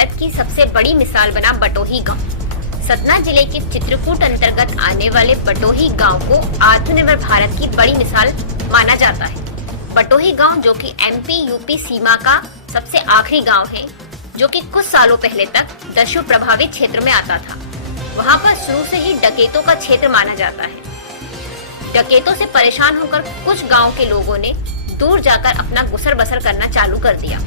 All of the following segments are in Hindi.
भारत की सबसे बड़ी मिसाल बना बटोही गांव। सतना जिले के चित्रकूट अंतर्गत आने वाले बटोही गांव को आत्मनिर्भर भारत की बड़ी मिसाल माना जाता है। बटोही गांव जो कि MP-UP सीमा का सबसे आखिरी गांव है, जो कि कुछ सालों पहले तक दस्यु प्रभावित क्षेत्र में आता था। वहां पर शुरू से ही डकैतों का क्षेत्र माना जाता है। डकैतों से परेशान होकर कुछ गांव के लोगों ने दूर जाकर अपना गुसर बसर करना चालू कर दिया,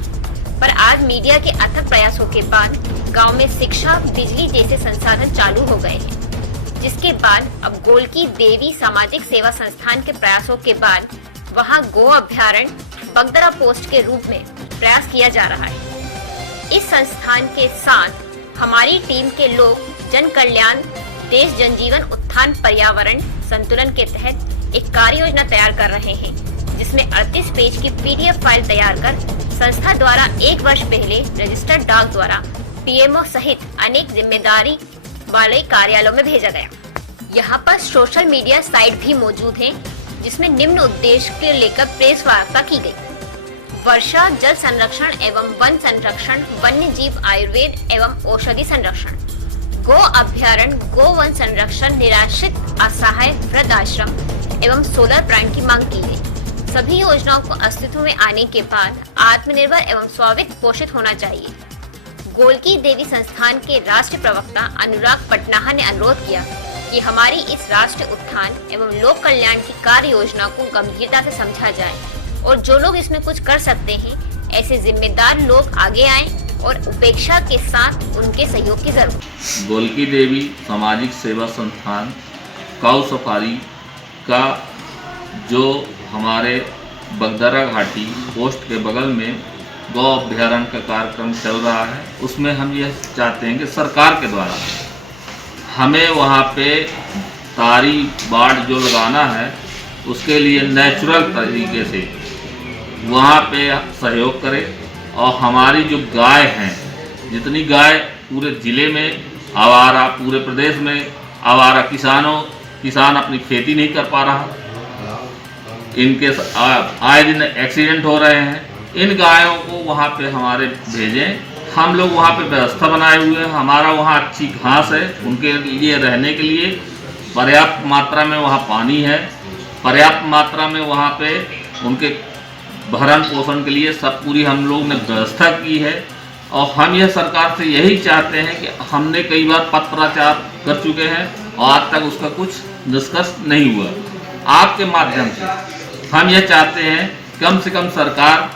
पर आज मीडिया के अथक प्रयासों के बाद गांव में शिक्षा, बिजली जैसे संसाधन चालू हो गए हैं, जिसके बाद अब गोलकी देवी सामाजिक सेवा संस्थान के प्रयासों के बाद वहां गो अभ्यारण्य बगदरा पोस्ट के रूप में प्रयास किया जा रहा है। इस संस्थान के साथ हमारी टीम के लोग जन कल्याण, देश जनजीवन उत्थान, पर्यावरण संतुलन के तहत एक कार्य योजना तैयार कर रहे हैं, जिसमें 38 पेज की PDF फाइल तैयार कर संस्था द्वारा 1 वर्ष पहले रजिस्टर्ड डाक द्वारा PMO सहित अनेक जिम्मेदारी वाले कार्यालयों में भेजा गया। यहाँ पर सोशल मीडिया साइट भी मौजूद है, जिसमें निम्न उद्देश्य के लेकर प्रेस वार्ता की गई। वर्षा जल संरक्षण एवं वन संरक्षण, वन्य जीव आयुर्वेद एवं औषधि संरक्षण, गो अभ्यारण्य, गो वन संरक्षण, निराश्रित असहाय वृद्ध आश्रम एवं सोलर प्लांट की मांग की गई। सभी योजनाओं को अस्तित्व में आने के बाद आत्मनिर्भर एवं स्वावित्त पोषित होना चाहिए। गोलकी देवी संस्थान के राष्ट्रीय प्रवक्ता अनुराग पटनाहा ने अनुरोध किया कि हमारी इस राष्ट्रीय उत्थान एवं लोक कल्याण की कार्य योजना को गंभीरता से समझा जाए और जो लोग इसमें कुछ कर सकते हैं, ऐसे जिम्मेदार लोग आगे आएं और उपेक्षा के साथ उनके सहयोग की जरूरत। गोलकी देवी सामाजिक सेवा संस्थान काऊ सफारी का जो हमारे बगदरा घाटी पोस्ट के बगल में गौ अभ्यारण्य का कार्यक्रम चल रहा है, उसमें हम यह चाहते हैं कि सरकार के द्वारा हमें वहाँ पे तारी बाड़ जो लगाना है, उसके लिए नेचुरल तरीके से वहाँ पे सहयोग करे और हमारी जो गाय हैं, जितनी गाय पूरे ज़िले में आवारा, पूरे प्रदेश में आवारा किसान अपनी खेती नहीं कर पा रहा, इनके आए दिन एक्सीडेंट हो रहे हैं, इन गायों को वहाँ पे हमारे भेजें। हम लोग वहाँ पे व्यवस्था बनाए हुए हैं, हमारा वहाँ अच्छी घास है, उनके लिए रहने के लिए पर्याप्त मात्रा में वहाँ पानी है, पर्याप्त मात्रा में वहाँ पे उनके भरण पोषण के लिए सब पूरी हम लोग ने व्यवस्था की है। और हम यह सरकार से यही चाहते हैं कि हमने कई बार पत्राचार कर चुके हैं और आज तक उसका कुछ निष्कर्ष नहीं हुआ। आपके माध्यम से हम यह चाहते हैं कम से कम सरकार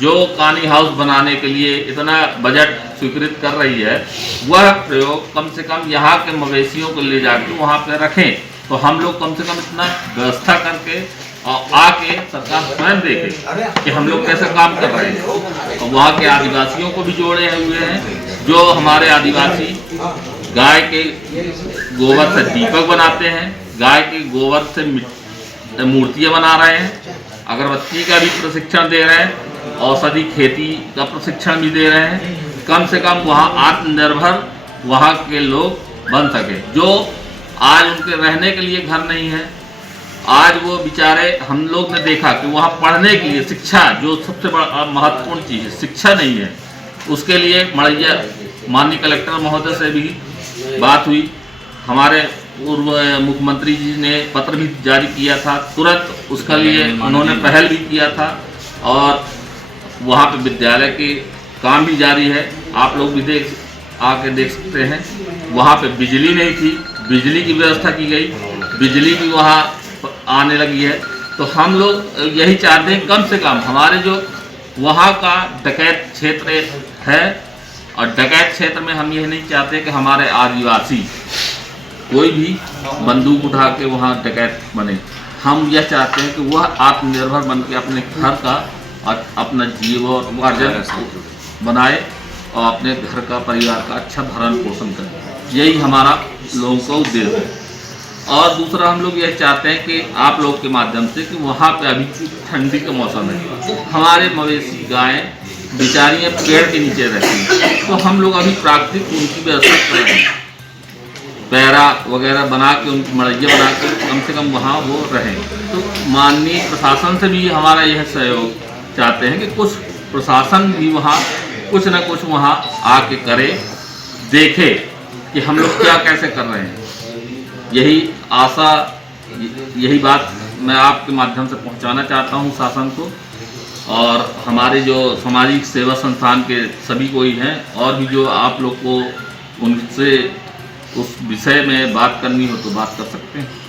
जो कानी हाउस बनाने के लिए इतना बजट स्वीकृत कर रही है, वह प्रयोग कम से कम यहाँ के मवेशियों को ले जाकर वहाँ पे रखें, तो हम लोग कम से कम इतना व्यवस्था करके और आके सरकार स्वयं देखे कि हम लोग कैसे काम कर रहे हैं। और वहाँ के आदिवासियों को भी जोड़े हुए हैं, जो हमारे आदिवासी गाय के गोबर से दीपक बनाते हैं, गाय के गोबर से मूर्तियाँ बना रहे हैं, अगरबत्ती का भी प्रशिक्षण दे रहे हैं, औषधि खेती का प्रशिक्षण भी दे रहे हैं। कम से कम वहाँ आत्मनिर्भर वहाँ के लोग बन सके, जो आज उनके रहने के लिए घर नहीं है। आज वो बेचारे, हम लोग ने देखा कि वहाँ पढ़ने के लिए शिक्षा, जो सबसे बड़ा महत्वपूर्ण चीज़ है, शिक्षा नहीं है। उसके लिए मड़ैया माननीय कलेक्टर महोदय से भी बात हुई, हमारे पूर्व मुख्यमंत्री जी ने पत्र भी जारी किया था, तुरंत उसके लिए उन्होंने पहल भी किया था और वहाँ पे विद्यालय के काम भी जारी है। आप लोग भी आके देख सकते हैं, वहाँ पे बिजली नहीं थी, बिजली की व्यवस्था की गई, बिजली भी वहाँ आने लगी है। तो हम लोग यही चाहते हैं कम से कम हमारे जो वहाँ का डकैत क्षेत्र है, और डकैत क्षेत्र में हम यह नहीं चाहते कि हमारे आदिवासी कोई भी बंदूक उठा के वहाँ डकैत बने। हम यह चाहते हैं कि वह आत्मनिर्भर बन के अपने घर का और अपना जीवनोपार्जन बनाए और अपने घर का, परिवार का अच्छा भरण पोषण करे। यही हमारा लोगों का उद्देश्य है। और दूसरा हम लोग यह चाहते हैं कि आप लोग के माध्यम से कि वहाँ पे अभी ठंडी का मौसम है, हमारे मवेशी गायें बेचारियाँ पेड़ के नीचे रहती हैं, तो हम लोग अभी प्राकृतिक उनकी व्यवस्था कर रहे हैं, पैरा वगैरह बना के, उनकी मड़ैया बना के कम से कम वहाँ वो रहें। तो माननीय प्रशासन से भी हमारा यह सहयोग चाहते हैं कि कुछ प्रशासन भी वहाँ कुछ ना कुछ वहाँ आके करे, देखे कि हम लोग क्या कैसे कर रहे हैं। यही आशा, यही बात मैं आपके माध्यम से पहुंचाना चाहता हूं शासन को, और हमारे जो सामाजिक सेवा संस्थान के सभी कोई हैं, और भी जो आप लोग को उनसे उस विषय में बात करनी हो तो बात कर सकते हैं।